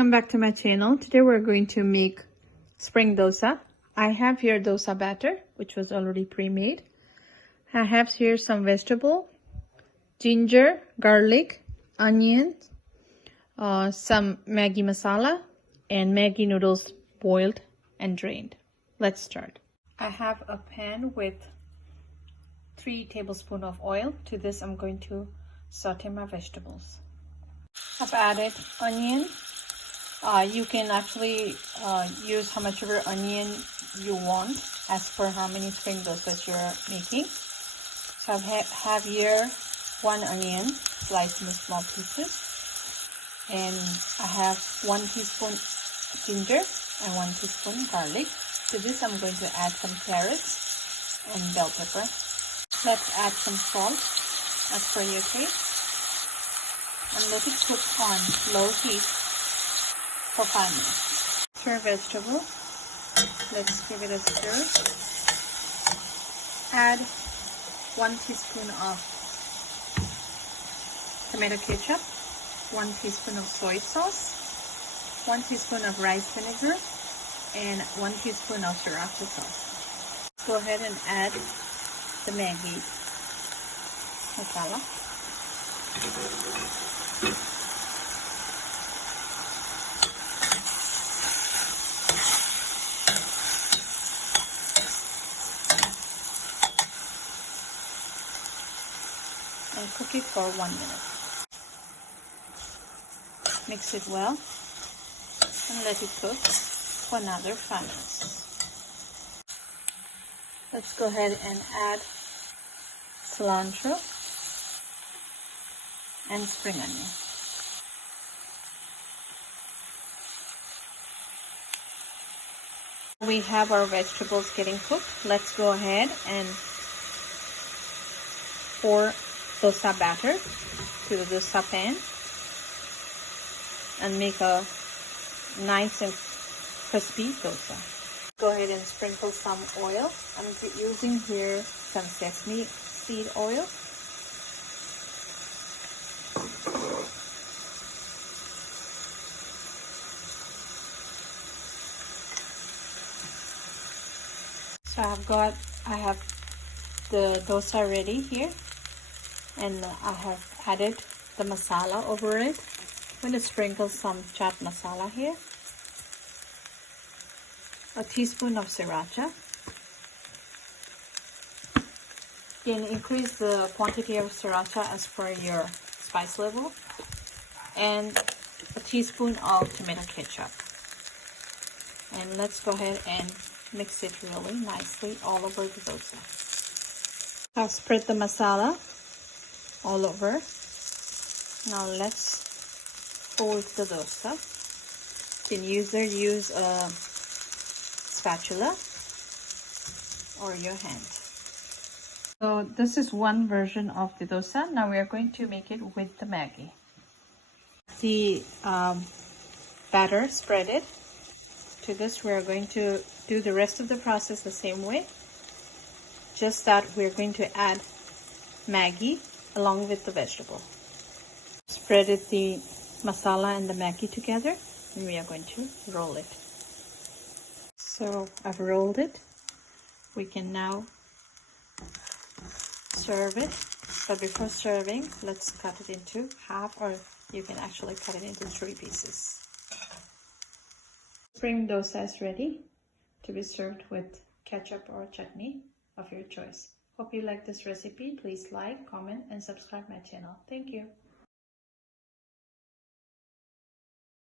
Welcome back to my channel. Today we're going to make spring dosa. I have here dosa batter, which was already pre-made. I have here some vegetable, ginger, garlic, onion, some Maggie masala, and Maggie noodles boiled and drained. Let's start. I have a pan with 3 tablespoons of oil. To this, I'm going to saute my vegetables. I've added onion. You can actually use how much ever onion you want as per how many spring dosas you're making. So I have here 1 onion sliced into small pieces, and I have 1 teaspoon ginger and 1 teaspoon garlic. To this, I'm going to add some carrots and bell pepper. Let's add some salt as per your taste, and let it cook on low heat for 5 minutes. Stir vegetable. Let's give it a stir. Add 1 teaspoon of tomato ketchup, 1 teaspoon of soy sauce, 1 teaspoon of rice vinegar, and 1 teaspoon of Sriracha sauce. Go ahead and add the Maggie Masala. And cook it for 1 minute. Mix it well and let it cook for another 5 minutes. Let's go ahead and add cilantro and spring onion. We have our vegetables getting cooked. Let's go ahead and pour dosa batter to the dosa pan and make a nice and crispy dosa. Go ahead and sprinkle some oil. I'm using here some sesame seed oil. So I have the dosa ready here, and I have added the masala over it. I'm going to sprinkle some chaat masala here, a teaspoon of Sriracha. You can increase the quantity of Sriracha as per your spice level, and a teaspoon of tomato ketchup. And let's go ahead and mix it really nicely all over the dosa. I've spread the masala all over. Now let's fold the dosa. You can either use a spatula or your hand. So this is one version of the dosa. Now we are going to make it with the Maggie. The batter, spread it. To this, we are going to do the rest of the process the same way, just that we're going to add Maggie along with the vegetable. Spread the masala and the Maggie together, and we are going to roll it. So I've rolled it. We can now serve it, but before serving, let's cut it into half, or you can actually cut it into 3 pieces. Spring dosa is ready to be served with ketchup or chutney of your choice. Hope you like this recipe. Please like, comment, and subscribe my channel. Thank you.